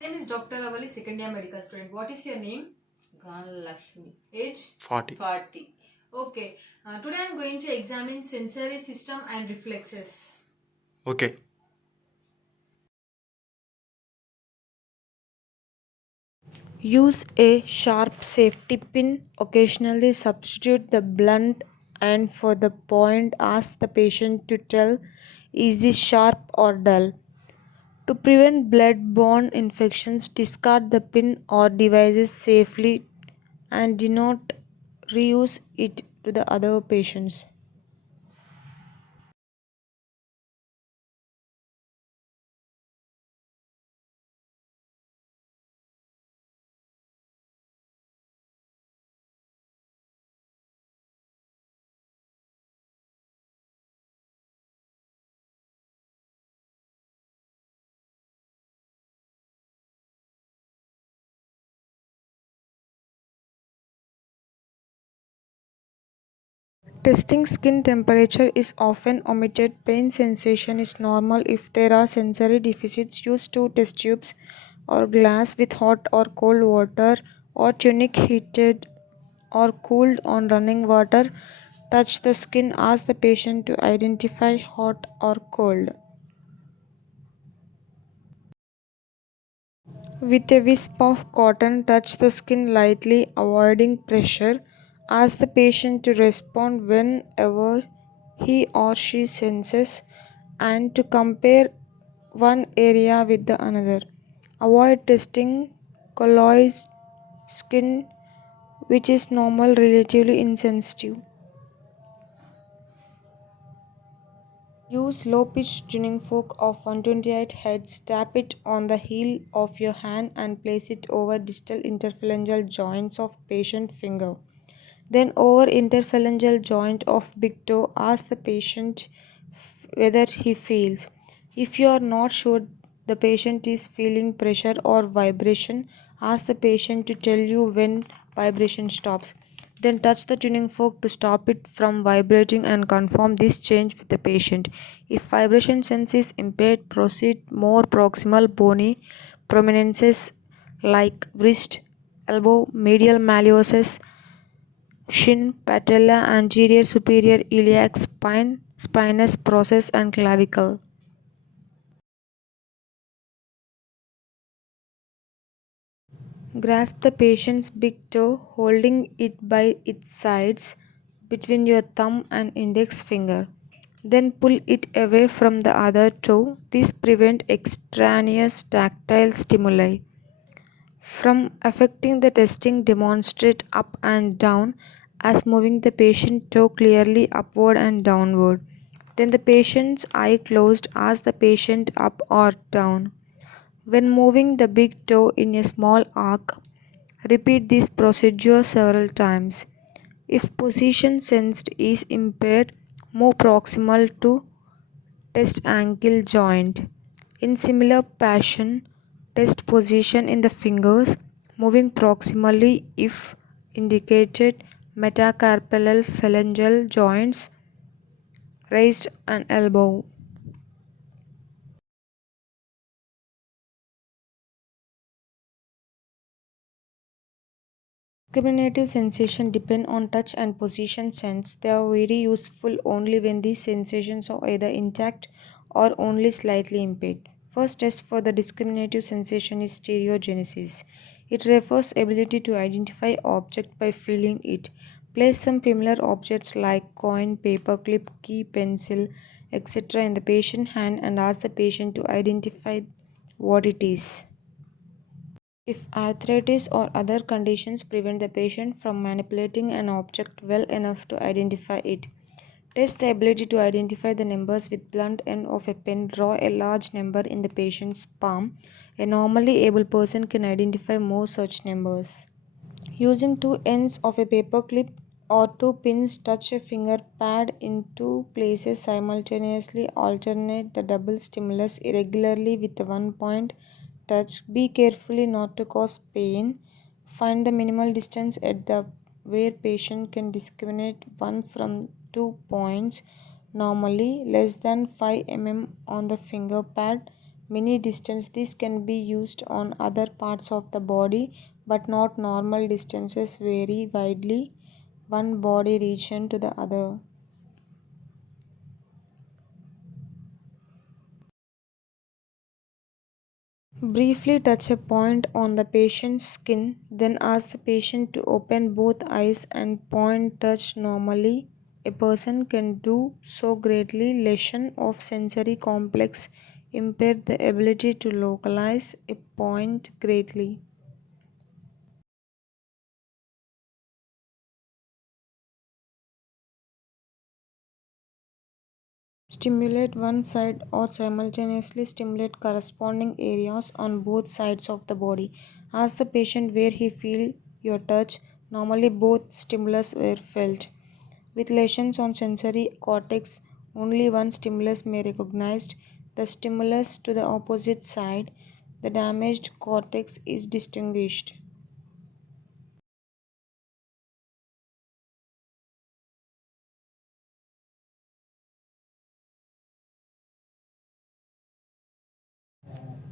My name is Dr. Ravali, second year medical student. What is your name? Gan Lakshmi. Age? 40. 40. Okay. Today I am going to examine sensory system and reflexes. Okay. Use a sharp safety pin. Occasionally substitute the blunt end for the point. Ask the patient to tell is this sharp or dull. To prevent blood-borne infections, discard the pin or devices safely and do not reuse it to the other patients. Testing skin temperature is often omitted. Pain sensation is normal if there are sensory deficits. Use two test tubes or glass with hot or cold water or tunic heated or cooled on running water. Touch the skin. Ask the patient to identify hot or cold. With a wisp of cotton, touch the skin lightly, avoiding pressure. Ask the patient to respond whenever he or she senses and to compare one area with the another. Avoid testing colloid skin, which is normal, relatively insensitive. Use low-pitched tuning fork of 128 Hz. Tap it on the heel of your hand and place it over distal interphalangeal joints of patient finger. Then over interphalangeal joint of big toe. Ask the patient whether he feels. If you are not sure the patient is feeling pressure or vibration, ask the patient to tell you when vibration stops. Then touch the tuning fork to stop it from vibrating and confirm this change with the patient. If vibration sense is impaired, proceed more proximal bony prominences like wrist, elbow, medial malleolus, shin, patella, anterior superior iliac spine, spinous process and clavicle. Grasp the patient's big toe, holding it by its sides between your thumb and index finger. Then pull it away from the other toe. This prevents extraneous tactile stimuli from affecting the testing. Demonstrate up and down as moving the patient toe clearly upward and downward. Then the patient's eye closed, ask the patient up or down. When moving the big toe in a small arc, repeat this procedure several times. If position sensed is impaired, move proximal to test ankle joint. In similar fashion, test position in the fingers, moving proximally if indicated. Metacarpal phalangeal joints, raised an elbow. Discriminative sensation depend on touch and position sense. They are very useful only when these sensations are either intact or only slightly impaired. First test for the discriminative sensation is stereogenesis. It refers ability to identify object by feeling it. Place some familiar objects like coin, paperclip, key, pencil, etc. in the patient hand and ask the patient to identify what it is. If arthritis or other conditions prevent the patient from manipulating an object well enough to identify it, test the ability to identify the numbers with blunt end of a pen. Draw a large number in the patient's palm. A normally able person can identify more such numbers. Using two ends of a paper clip or two pins, touch a finger pad in two places simultaneously. Alternate the double stimulus irregularly with one point touch. Be carefully not to cause pain. Find the minimal distance at the where patient can discriminate one from 2 points, normally less than 5 mm on the finger pad. mini distance. This can be used on other parts of the body, but not normal distances vary widely one body region to the other. Briefly touch a point on the patient's skin, then ask the patient to open both eyes and point touch normally. A person can do so greatly lesion of sensory complex impair the ability to localize a point greatly. Stimulate one side or simultaneously stimulate corresponding areas on both sides of the body. Ask the patient where he feel your touch. Normally both stimulus were felt. With lesions on sensory cortex, only one stimulus may recognized. The stimulus to the opposite side, the damaged cortex is distinguished.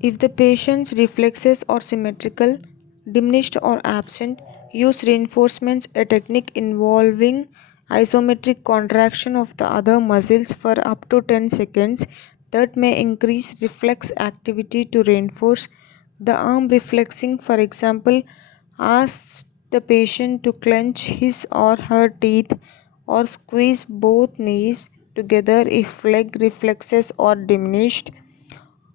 If the patient's reflexes are symmetrical, diminished or absent, use reinforcements, a technique involving isometric contraction of the other muscles for up to 10 seconds that may increase reflex activity to reinforce the arm reflexing. For example, ask the patient to clench his or her teeth or squeeze both knees together if leg reflexes are diminished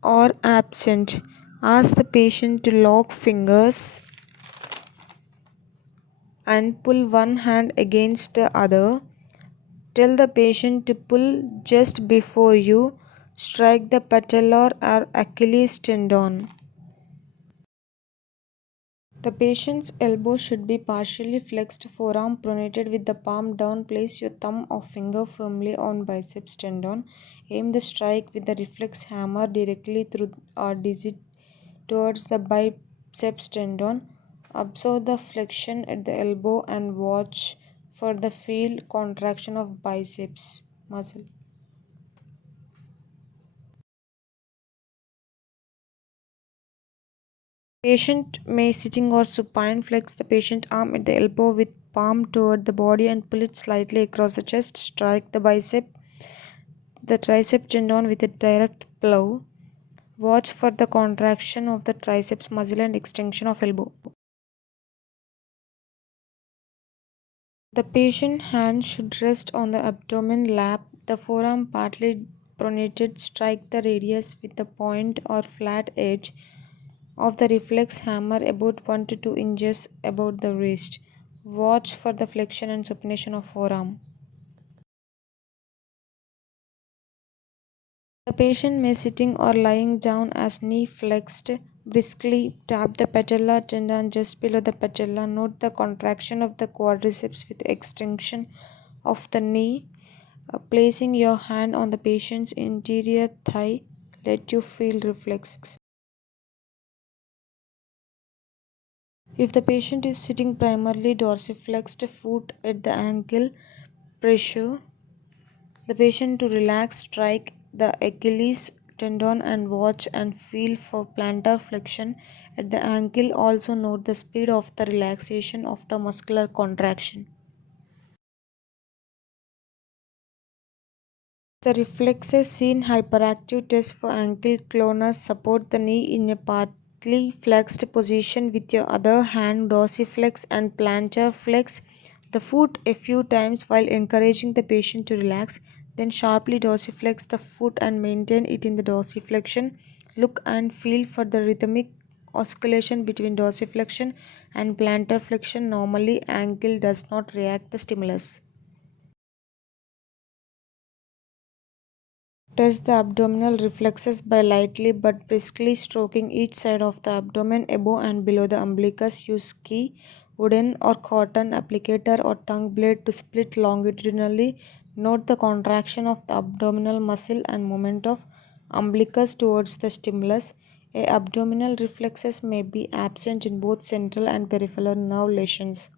or absent. Ask the patient to lock fingers and pull one hand against the other. Tell the patient to pull just before you strike the patellar or Achilles tendon. The patient's elbow should be partially flexed, forearm pronated with the palm down. Place your thumb or finger firmly on biceps tendon. Aim the strike with the reflex hammer directly through or digit towards the biceps tendon. Observe the flexion at the elbow and watch for the field contraction of biceps muscle. Patient may sitting or supine flex the patient arm at the elbow with palm toward the body and pull it slightly across the chest. Strike the tricep tendon with a direct blow. Watch for the contraction of the triceps muscle and extension of elbow. The patient hand should rest on the abdomen lap, the forearm partly pronated. Strike the radius with the point or flat edge of the reflex hammer about 1 to 2 inches above the wrist. Watch for the flexion and supination of forearm. The patient may sitting or lying down as knee flexed. Briskly tap the patellar tendon just below the patella. Note the contraction of the quadriceps with extension of the knee. Placing your hand on the patient's interior thigh, let you feel reflex. If the patient is sitting primarily dorsiflexed, foot at the ankle, pressure the patient to relax, strike the Achilles tendon and watch and feel for plantar flexion at the ankle. Also note the speed of the relaxation after muscular contraction. The reflexes seen hyperactive test for ankle clonus. Support the knee in a partly flexed position with your other hand. Dorsiflex and plantar flex the foot a few times while encouraging the patient to relax. Then sharply dorsiflex the foot and maintain it in the dorsiflexion. Look and feel for the rhythmic oscillation between dorsiflexion and plantar flexion. Normally, ankle does not react the stimulus. Test the abdominal reflexes by lightly but briskly stroking each side of the abdomen above and below the umbilicus. Use key, wooden or cotton applicator or tongue blade to split longitudinally. Note the contraction of the abdominal muscle and movement of umbilicus towards the stimulus. Abdominal reflexes may be absent in both central and peripheral nerve lesions.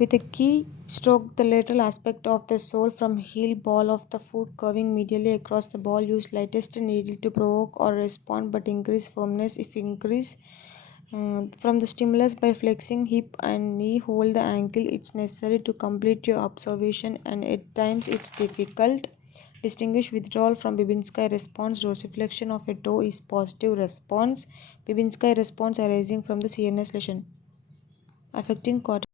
With a key stroke, the lateral aspect of the sole from heel ball of the foot curving medially across the ball, use lightest needle to provoke or respond but increase firmness if increase from the stimulus by flexing hip and knee. Hold the ankle. It's necessary to complete your observation and at times it's difficult. Distinguish withdrawal from Babinski response. Dorsiflexion of a toe is positive response. Babinski response arising from the CNS lesion affecting cortical